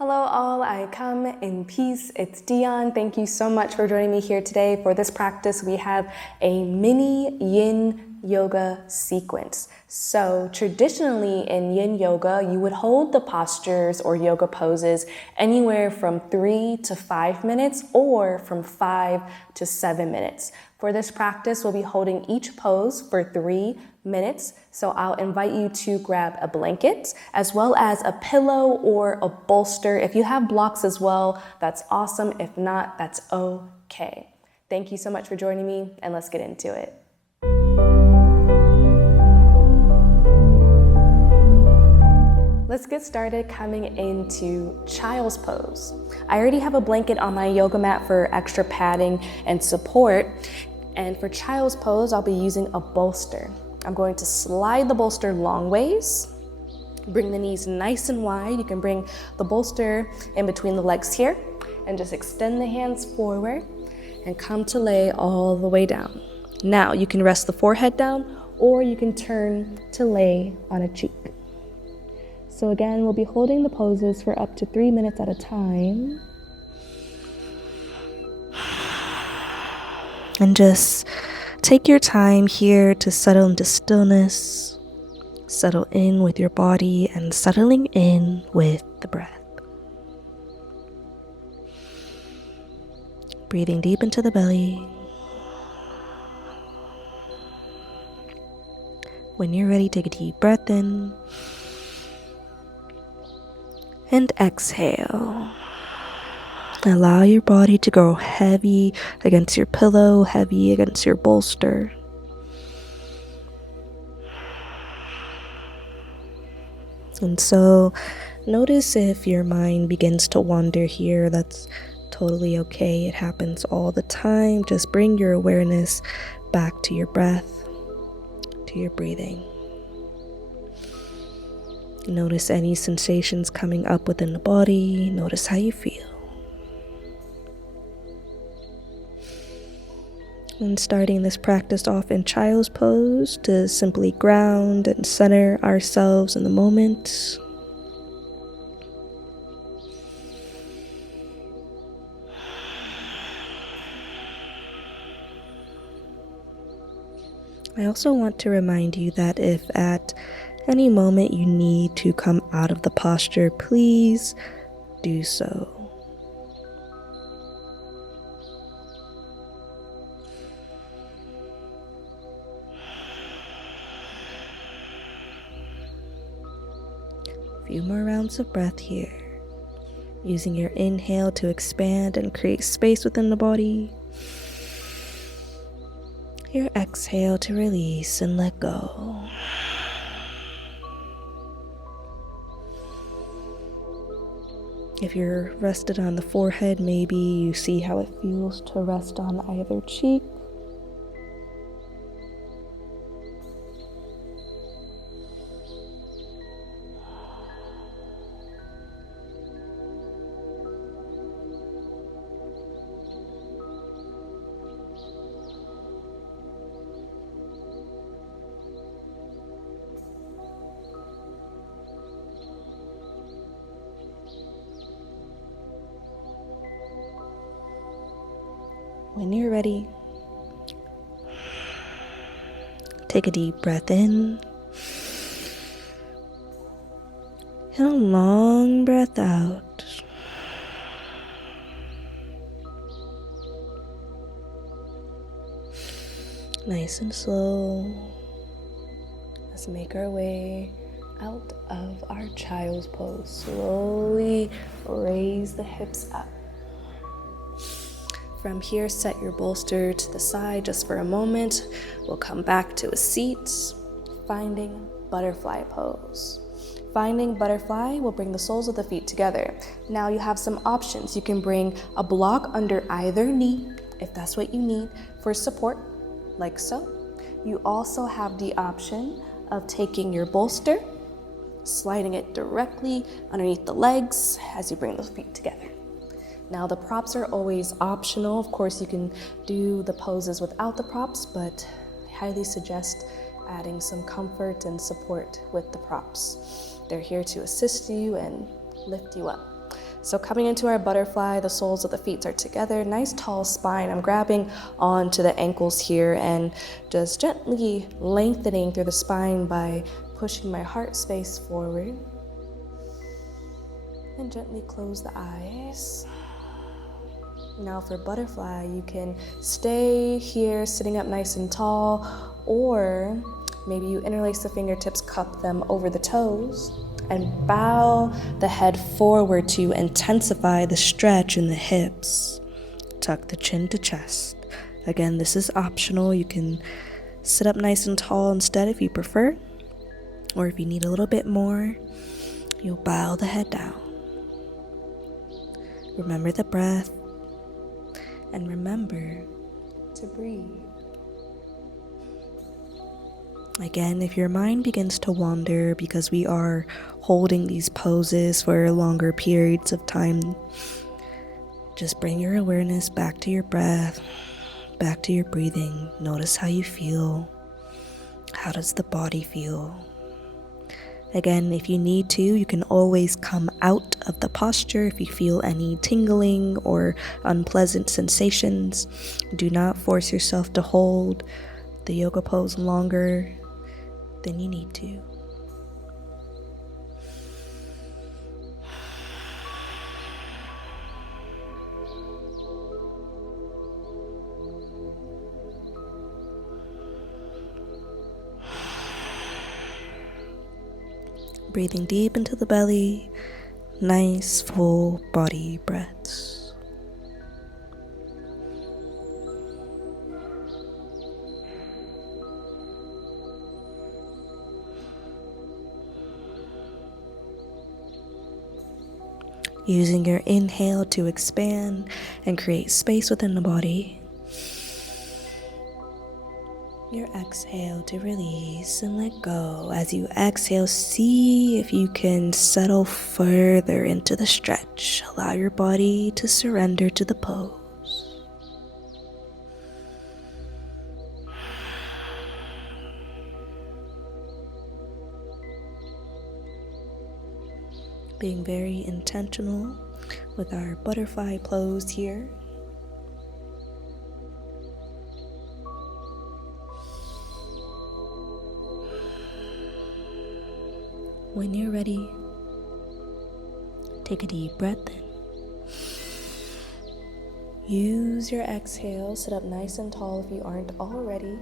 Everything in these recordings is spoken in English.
Hello all, I come in peace. It's Dionne. Thank you so much for joining me here today. For this practice, we have a Mini Yin Yoga sequence. So traditionally in Yin Yoga, you would hold the postures or yoga poses anywhere from 3 to 5 minutes or from 5 to 7 minutes. For this practice, we'll be holding each pose for 3 minutes. So I'll invite you to grab a blanket as well as a pillow or a bolster. If you have blocks as well, that's awesome. If not, that's okay. Thank you so much for joining me, and let's get into it. Let's get started coming into child's pose. I already have a blanket on my yoga mat for extra padding and support. And for child's pose, I'll be using a bolster. I'm going to slide the bolster long ways. Bring the knees nice and wide. You can bring the bolster in between the legs here and just extend the hands forward and come to lay all the way down. Now you can rest the forehead down or you can turn to lay on a cheek. So again, we'll be holding the poses for up to 3 minutes at a time. And just take your time here to settle into stillness, settle in with your body, and settling in with the breath. Breathing deep into the belly. When you're ready, take a deep breath in and exhale. Allow your body to go heavy against your pillow, heavy against your bolster. And so notice if your mind begins to wander here. That's totally okay. It happens all the time. Just bring your awareness back to your breath, to your breathing. Notice any sensations coming up within the body. Notice how you feel. And starting this practice off in child's pose to simply ground and center ourselves in the moment. I also want to remind you that if at any moment you need to come out of the posture, please do so. Few more rounds of breath here, using your inhale to expand and create space within the body, your exhale to release and let go. If you're rested on the forehead, maybe you see how it feels to rest on either cheek. When you're ready, take a deep breath in and a long breath out. Nice and slow. Let's make our way out of our child's pose. Slowly raise the hips up. From here, set your bolster to the side just for a moment. We'll come back to a seat, finding butterfly pose. Finding butterfly will bring the soles of the feet together. Now you have some options. You can bring a block under either knee, if that's what you need, for support, like so. You also have the option of taking your bolster, sliding it directly underneath the legs as you bring those feet together. Now the props are always optional. Of course, you can do the poses without the props, but I highly suggest adding some comfort and support with the props. They're here to assist you and lift you up. So coming into our butterfly, the soles of the feet are together, nice tall spine. I'm grabbing onto the ankles here and just gently lengthening through the spine by pushing my heart space forward. And gently close the eyes. Now for butterfly, you can stay here sitting up nice and tall, or maybe you interlace the fingertips, cup them over the toes, and bow the head forward to intensify the stretch in the hips. Tuck the chin to chest. Again, this is optional. You can sit up nice and tall instead if you prefer, or if you need a little bit more, you'll bow the head down. Remember the breath. And remember to breathe. Again, if your mind begins to wander because we are holding these poses for longer periods of time, just bring your awareness back to your breath, back to your breathing. Notice how you feel. How does the body feel? Again, if you need to, you can always come out of the posture if you feel any tingling or unpleasant sensations. Do not force yourself to hold the yoga pose longer than you need to. Breathing deep into the belly, nice full body breaths. Using your inhale to expand and create space within the body. Your exhale to release and let go. As you exhale, see if you can settle further into the stretch. Allow your body to surrender to the pose. Being very intentional with our butterfly pose here. When you're ready, take a deep breath in. Use your exhale, sit up nice and tall if you aren't already,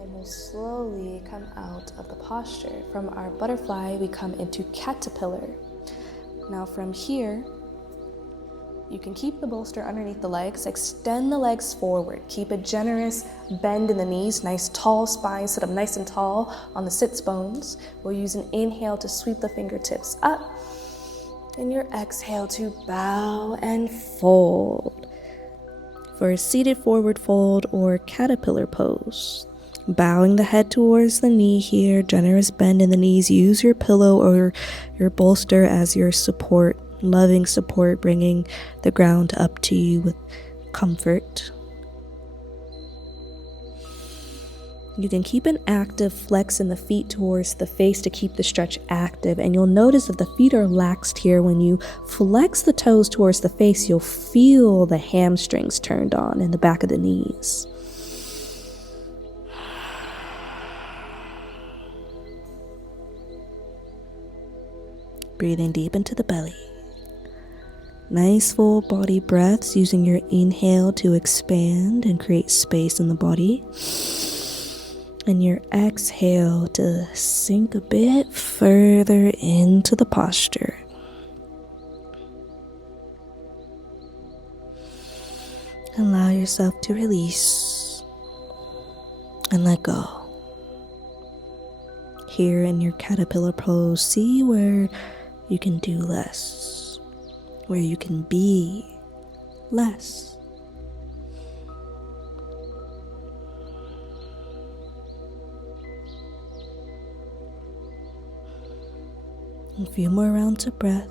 and we'll slowly come out of the posture. From our butterfly, we come into caterpillar. Now from here, you can keep the bolster underneath the legs, extend the legs forward, keep a generous bend in the knees, nice tall spine, sit up nice and tall on the sits bones. We'll use an inhale to sweep the fingertips up, and your exhale to bow and fold. For a seated forward fold or caterpillar pose, bowing the head towards the knee here, generous bend in the knees, use your pillow or your bolster as your support. Loving support, bringing the ground up to you with comfort. You can keep an active flex in the feet towards the face to keep the stretch active, and you'll notice that the feet are laxed here. When you flex the toes towards the face, you'll feel the hamstrings turned on in the back of the knees. Breathing deep into the belly. Nice full body breaths, using your inhale to expand and create space in the body. And your exhale to sink a bit further into the posture. Allow yourself to release and let go. Here in your caterpillar pose, see where you can do less, where you can be less. A few more rounds of breath.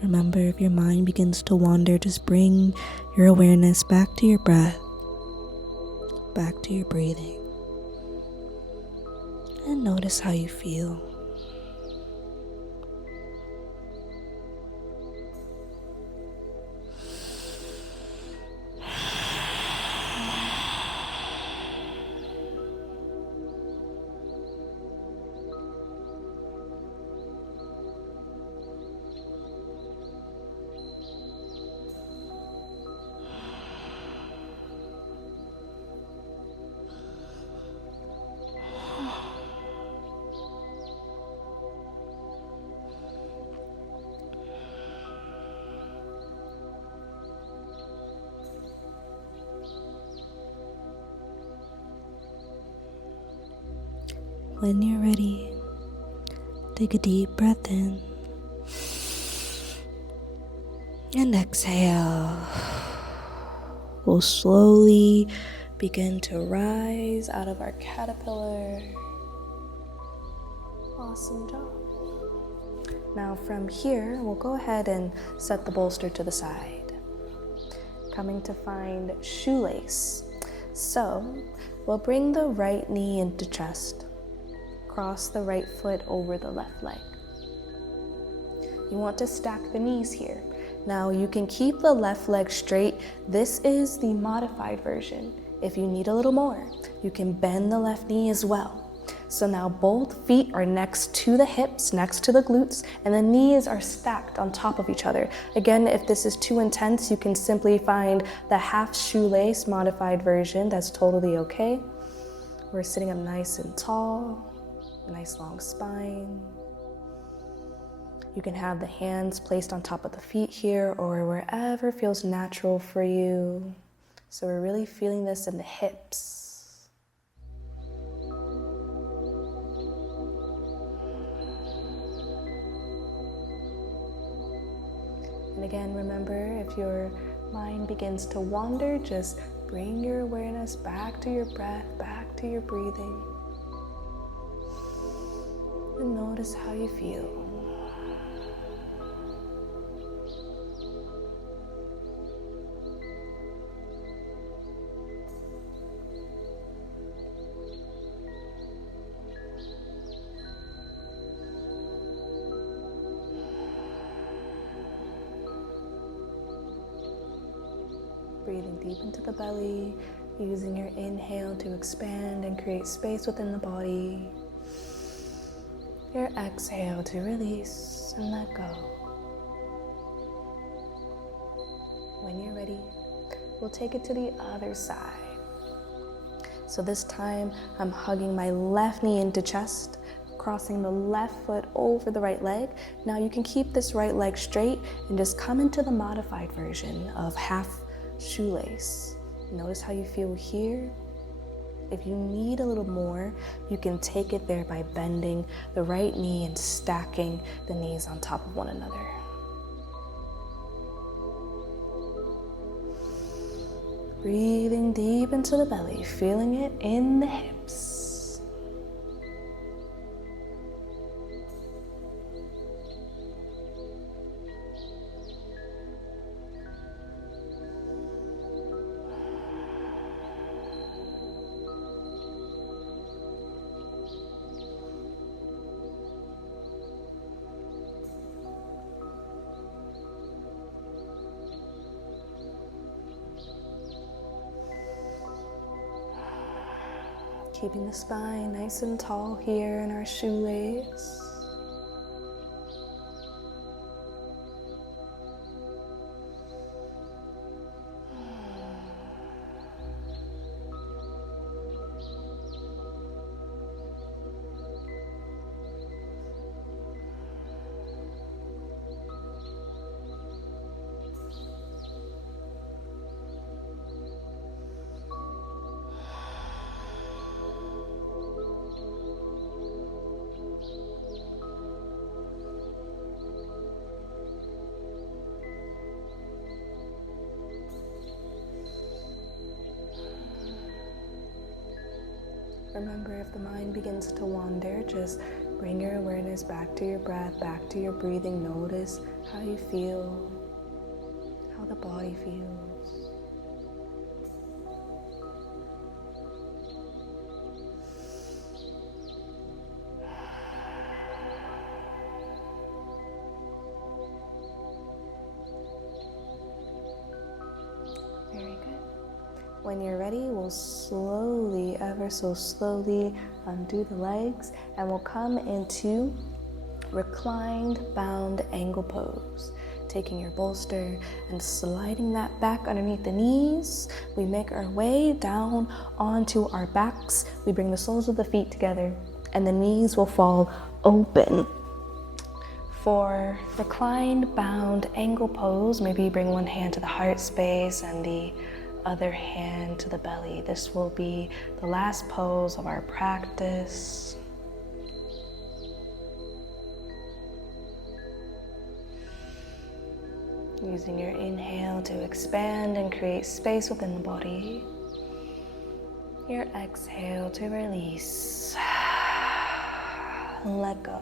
Remember, if your mind begins to wander, just bring your awareness back to your breath, back to your breathing, and notice how you feel. When you're ready, take a deep breath in and exhale. We'll slowly begin to rise out of our caterpillar. Awesome job. Now from here, we'll go ahead and set the bolster to the side. Coming to find shoelace. So we'll bring the right knee into chest. Cross the right foot over the left leg. You want to stack the knees here. Now you can keep the left leg straight. This is the modified version. If you need a little more, you can bend the left knee as well. So now both feet are next to the hips, next to the glutes, and the knees are stacked on top of each other. Again, if this is too intense, you can simply find the half shoelace modified version. That's totally okay. We're sitting up nice and tall, a nice long spine. You can have the hands placed on top of the feet here or wherever feels natural for you. So we're really feeling this in the hips. And again, remember, if your mind begins to wander, just bring your awareness back to your breath, back to your breathing. And notice how you feel. Breathing deep into the belly, using your inhale to expand and create space within the body. Your exhale to release and let go. When you're ready, we'll take it to the other side. So this time, I'm hugging my left knee into chest, crossing the left foot over the right leg. Now you can keep this right leg straight and just come into the modified version of half shoelace. Notice how you feel here. If you need a little more, you can take it there by bending the right knee and stacking the knees on top of one another. Breathing deep into the belly, feeling it in the hips. Keeping the spine nice and tall here in our shoelace. Remember, if the mind begins to wander, just bring your awareness back to your breath, back to your breathing. Notice how you feel, how the body feels. Very good. When you're ready, we'll slowly, ever so slowly, undo the legs and we'll come into reclined bound angle pose. Taking your bolster and sliding that back underneath the knees, we make our way down onto our backs. We bring the soles of the feet together and the knees will fall open. For reclined bound angle pose, maybe bring one hand to the heart space and the other hand to the belly. This will be the last pose of our practice. Using your inhale to expand and create space within the body. Your exhale to release. Let go.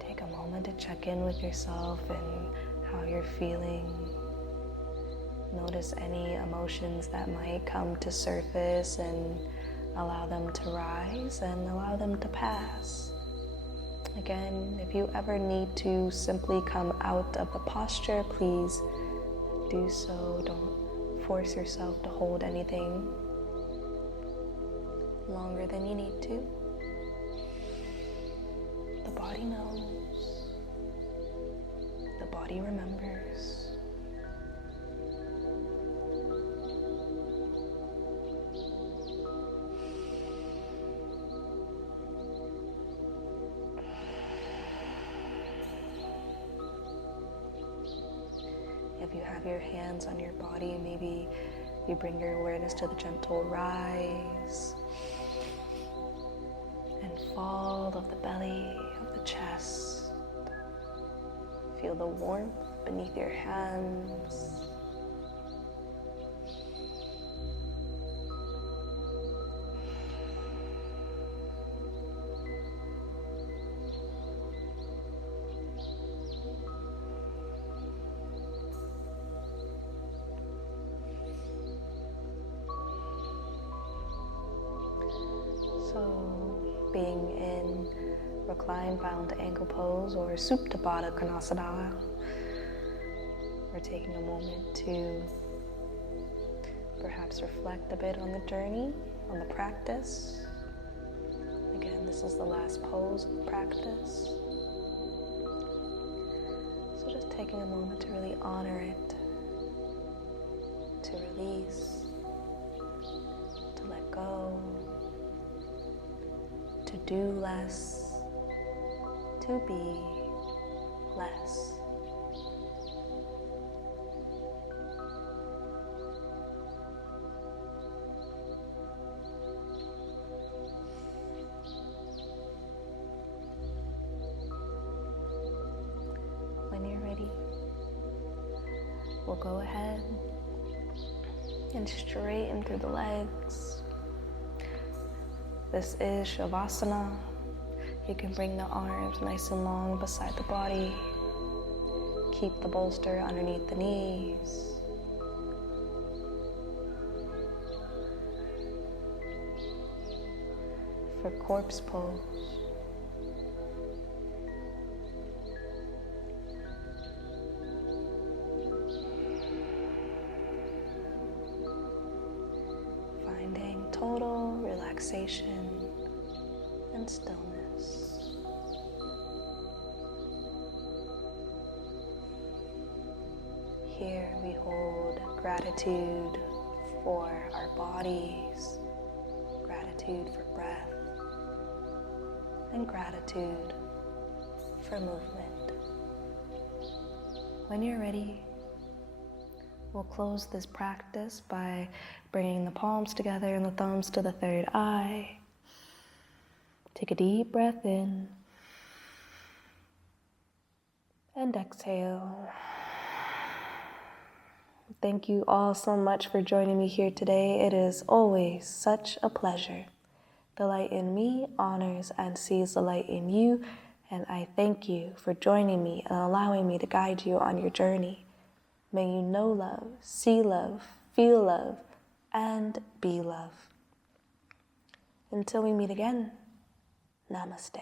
Take a moment to check in with yourself and how you're feeling. Notice any emotions that might come to surface and allow them to rise and allow them to pass. Again, if you ever need to simply come out of the posture, please do so. Don't force yourself to hold anything longer than you need to. The body knows. The body remembers. If you have your hands on your body, maybe you bring your awareness to the gentle rise and fall of the belly, of the chest. Feel the warmth beneath your hands. So, being in reclined bound ankle pose or Supta Baddha Konasana, we're taking a moment to perhaps reflect a bit on the journey, on the practice. Again, this is the last pose of practice. So just taking a moment to really honor it, to release, to let go, to do less, to be less. When you're ready, we'll go ahead and straighten through the legs. This is Shavasana. You can bring the arms nice and long beside the body. Keep the bolster underneath the knees. For corpse pose, finding total relaxation and stillness. Here we hold gratitude for our bodies, gratitude for breath, and gratitude for movement. When you're ready, we'll close this practice by bringing the palms together and the thumbs to the third eye. Take a deep breath in and exhale. Thank you all so much for joining me here today. It is always such a pleasure. The light in me honors and sees the light in you, and I thank you for joining me and allowing me to guide you on your journey. May you know love, see love, feel love, and be love. Until we meet again, namaste.